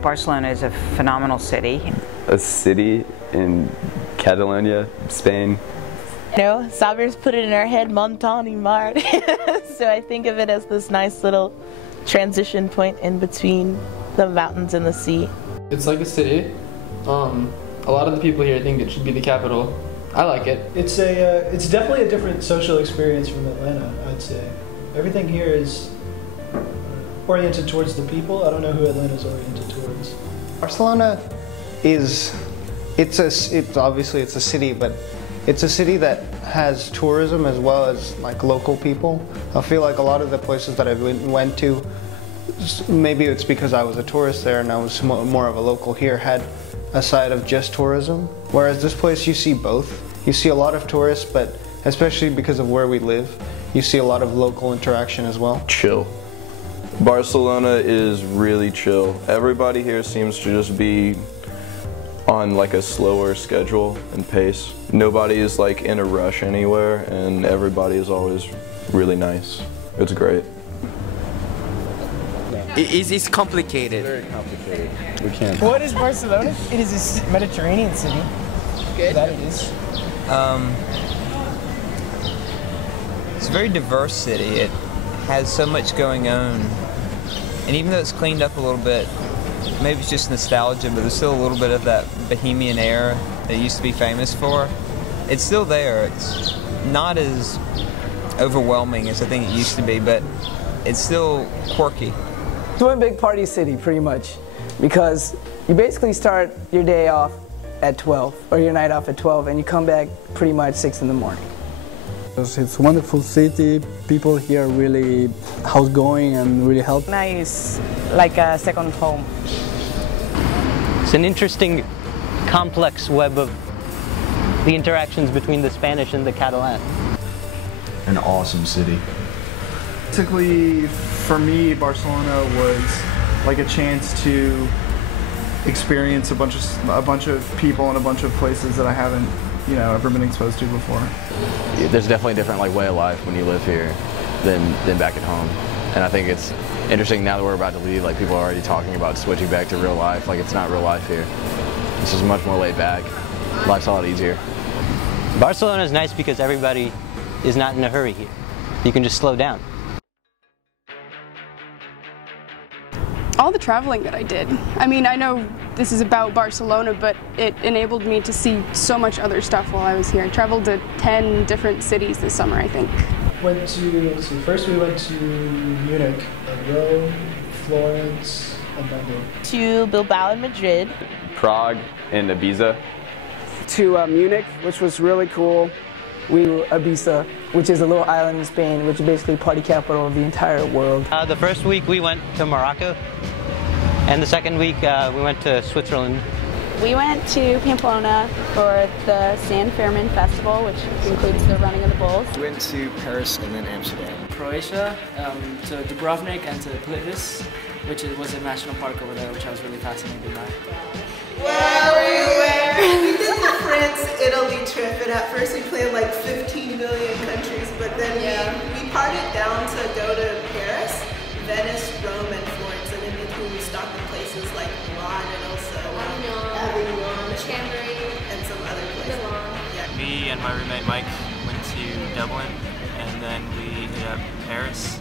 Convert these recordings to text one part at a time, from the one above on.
think Barcelona is a phenomenal city. A city in Catalonia, Spain. No, Sabir's put it in our head, Montagne Mar. So I think of it as this nice little transition point in between the mountains and the sea. It's like a city. A lot of the people here think it should be the capital. I like it. It's definitely a different social experience from Atlanta, I'd say. Everything here is oriented towards the people. I don't know who Atlanta's oriented towards. Barcelona is, obviously it's a city, but it's a city that has tourism as well as like local people. I feel like a lot of the places that I went to, maybe it's because I was a tourist there and I was more of a local here, had a side of just tourism. Whereas this place you see both. You see a lot of tourists, but especially because of where we live, you see a lot of local interaction as well. Chill. Barcelona is really chill. Everybody here seems to just be on like a slower schedule and pace. Nobody is like in a rush anywhere, and everybody is always really nice. It's great. It's complicated. Very complicated. We can't. What is Barcelona? It is a Mediterranean city. Good. That it is. It's a very diverse city. It has so much going on. And even though it's cleaned up a little bit, maybe it's just nostalgia, but there's still a little bit of that bohemian air that it used to be famous for. It's still there. It's not as overwhelming as I think it used to be, but it's still quirky. It's one big party city, pretty much, because you basically start your day off at 12, or your night off at 12, and you come back pretty much 6 in the morning. It's a wonderful city. People here are really outgoing and really helpful. Nice, like a second home. It's an interesting, complex web of the interactions between the Spanish and the Catalan. An awesome city. Basically, for me, Barcelona was like a chance to experience a bunch of people and a bunch of places that I haven't, ever been exposed to before. There's definitely a different way of life when you live here than back at home, and I think it's interesting now that we're about to leave. Like, people are already talking about switching back to real life. Like, it's not real life here. It's just much more laid back. Life's a lot easier. Barcelona is nice because everybody is not in a hurry here. You can just slow down. All the traveling that I did. I mean, I know this is about Barcelona, but it enabled me to see so much other stuff while I was here. I traveled to 10 different cities this summer, I think. First we went to Munich, Rome, Florence, and London. To Bilbao and Madrid. Prague and Ibiza. To Munich, which was really cool. We were Ibiza, which is a little island in Spain, which is basically party capital of the entire world. The first week we went to Morocco, and the second week we went to Switzerland. We went to Pamplona for the San Fermin Festival, which includes the running of the bulls. We went to Paris and then Amsterdam. Croatia, to Dubrovnik and to Plitvice, which was a national park over there, which I was really fascinated by. Well, we did the France-Italy trip, and at first we planned like 15 million countries, but then we parted down to go to Paris, Venice, Rome, and Florence, and in between we stopped in places like Milan and also Avignon, Chambéry, and some other places. Yeah. Me and my roommate Mike went to Dublin, and then we hit up Paris.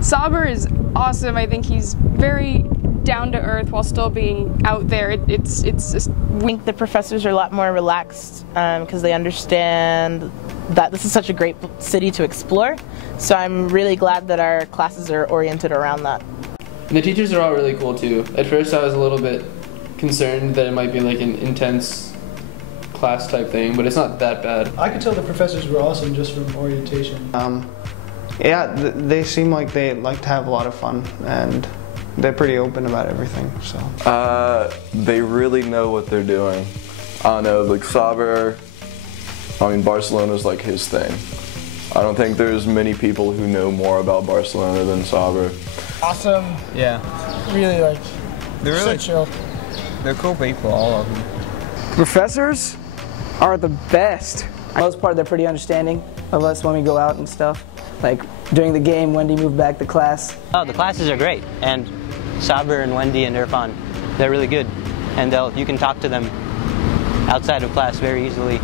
Sabir is awesome. I think he's very down to earth while still being out there. It's just... I think the professors are a lot more relaxed because they understand that this is such a great city to explore. So I'm really glad that our classes are oriented around that. The teachers are all really cool too. At first I was a little bit concerned that it might be like an intense class type thing, but it's not that bad. I could tell the professors were awesome just from orientation. Yeah, they seem like they like to have a lot of fun, and they're pretty open about everything, so. They really know what they're doing. I don't know, like Sabir, Barcelona's like his thing. I don't think there's many people who know more about Barcelona than Sabir. Awesome. Yeah. Really they're really so chill. They're cool people, all of them. Professors are the best. For the most part, they're pretty understanding of us when we go out and stuff. Like during the game, Wendy moved back to class. Oh, the classes are great, and Saber and Wendy and Irfan, they're really good, and you can talk to them outside of class very easily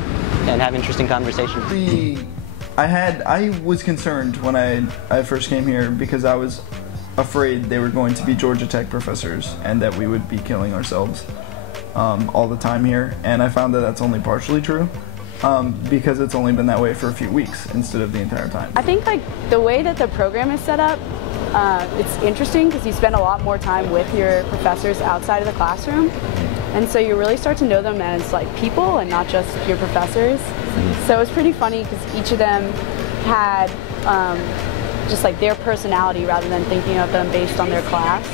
and have interesting conversations. I was concerned when I first came here because I was afraid they were going to be Georgia Tech professors and that we would be killing ourselves all the time here, and I found that that's only partially true. Because it's only been that way for a few weeks instead of the entire time. I think like the way that the program is set up, it's interesting because you spend a lot more time with your professors outside of the classroom, and so you really start to know them as like people and not just your professors. So it's pretty funny because each of them had just like their personality rather than thinking of them based on their class.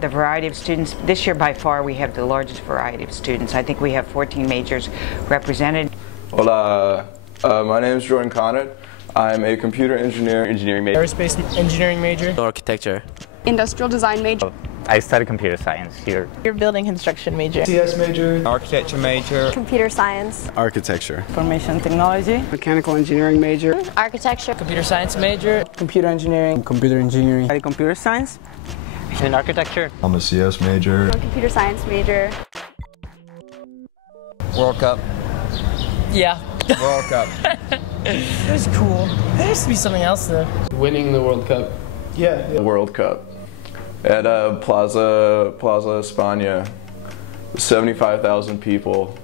The variety of students, this year by far we have the largest variety of students. I think we have 14 majors represented. Hola, my name is Jordan Conrad. I'm a computer engineering major. Aerospace engineering major. Architecture. Industrial design major. I study computer science here. Your building construction major. CS major. Architecture major. Computer science. Architecture. Information technology. Mechanical engineering major. Architecture. Computer science major. Computer engineering. Computer engineering. I study computer science. In architecture. I'm a CS major. Computer science major. World Cup. Yeah. World Cup. It was cool. There used to be something else though. Winning the World Cup. Yeah. World Cup at Plaza España. 75,000 people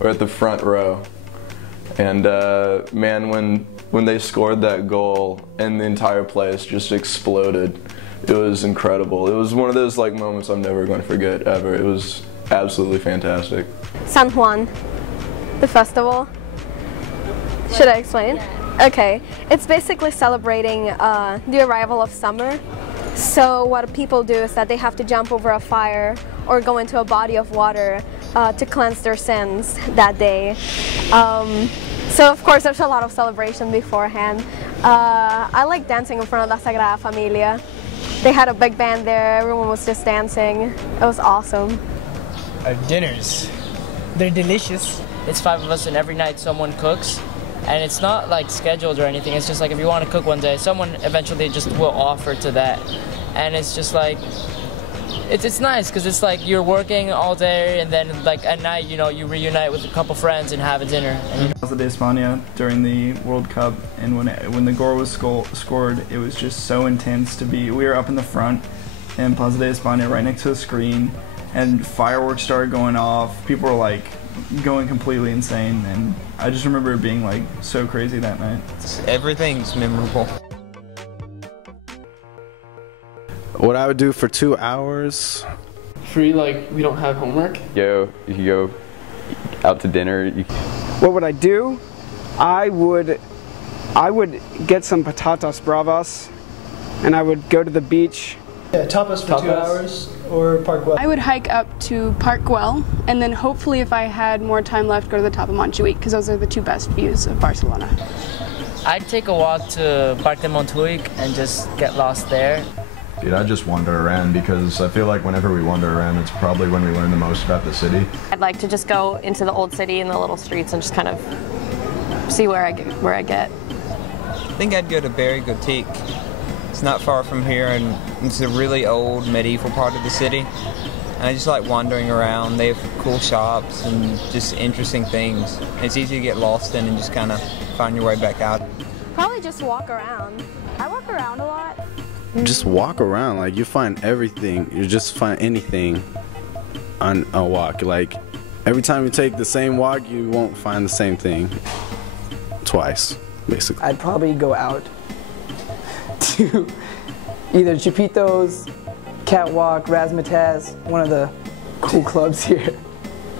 were at the front row, and man, when they scored that goal and the entire place just exploded. It was incredible. It was one of those like moments I'm never going to forget ever. It was absolutely fantastic. San Juan, the festival. Should I explain? Okay, it's basically celebrating the arrival of summer. So what people do is that they have to jump over a fire or go into a body of water to cleanse their sins that day. So of course there's a lot of celebration beforehand. I like dancing in front of La Sagrada Familia. They had a big band there, everyone was just dancing. It was awesome. Our dinners, they're delicious. It's 5 of us and every night someone cooks. And it's not like scheduled or anything, it's just like if you want to cook one day, someone eventually just will offer to that. And it's just like, it's nice because it's like you're working all day and then like at night, you know, you reunite with a couple friends and have a dinner. Plaza de España during the World Cup, and when the goal was scored, it was just so intense to be. We were up in the front in Plaza de España right next to the screen, and fireworks started going off. People were like going completely insane, and I just remember it being like so crazy that night. Everything's memorable. What I would do for 2 hours. Free, like we don't have homework. You can go out to dinner. What would I do? I would get some patatas bravas, and I would go to the beach. Yeah, tapas for 2 hours or Park Güell. I would hike up to Park Güell, and then hopefully if I had more time left, go to the top of Montjuic, because those are the 2 best views of Barcelona. I'd take a walk to Parc de Montjuic and just get lost there. Dude, I just wander around because I feel like whenever we wander around, it's probably when we learn the most about the city. I'd like to just go into the old city and the little streets and just kind of see where I get. I think I'd go to Berry Gothique. It's not far from here, and it's a really old medieval part of the city. And I just like wandering around. They have cool shops and just interesting things. It's easy to get lost in and just kind of find your way back out. Probably just walk around. I walk around a lot. Just walk around, like you find everything. You just find anything on a walk. Like every time you take the same walk, you won't find the same thing twice, basically. I'd probably go out to either Chapitos, Catwalk, Razzmatazz, one of the cool clubs here.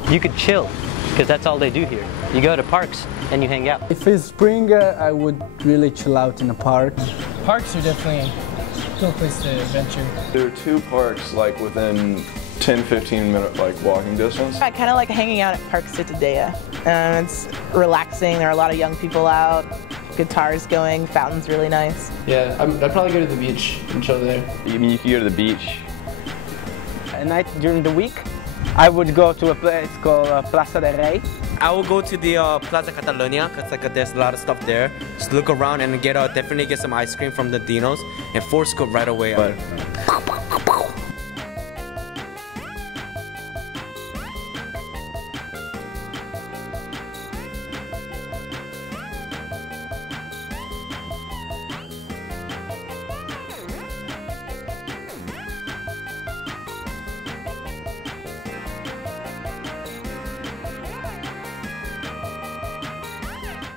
You could chill, because that's all they do here. You go to parks and you hang out. If it's spring, I would really chill out in a park. Parks are definitely a cool place to adventure. There are 2 parks like within 10-15 minute like walking distance. I kind of like hanging out at Park Citadella. It's relaxing, there are a lot of young people out, guitars going, fountain's really nice. Yeah, I'd probably go to the beach and chill there. You mean you could go to the beach? At night during the week? I would go to a place called Plaza del Rey. I will go to the Plaza Catalunya because like there's a lot of stuff there. Just look around and definitely get some ice cream from the Dinos and Force Scope right away.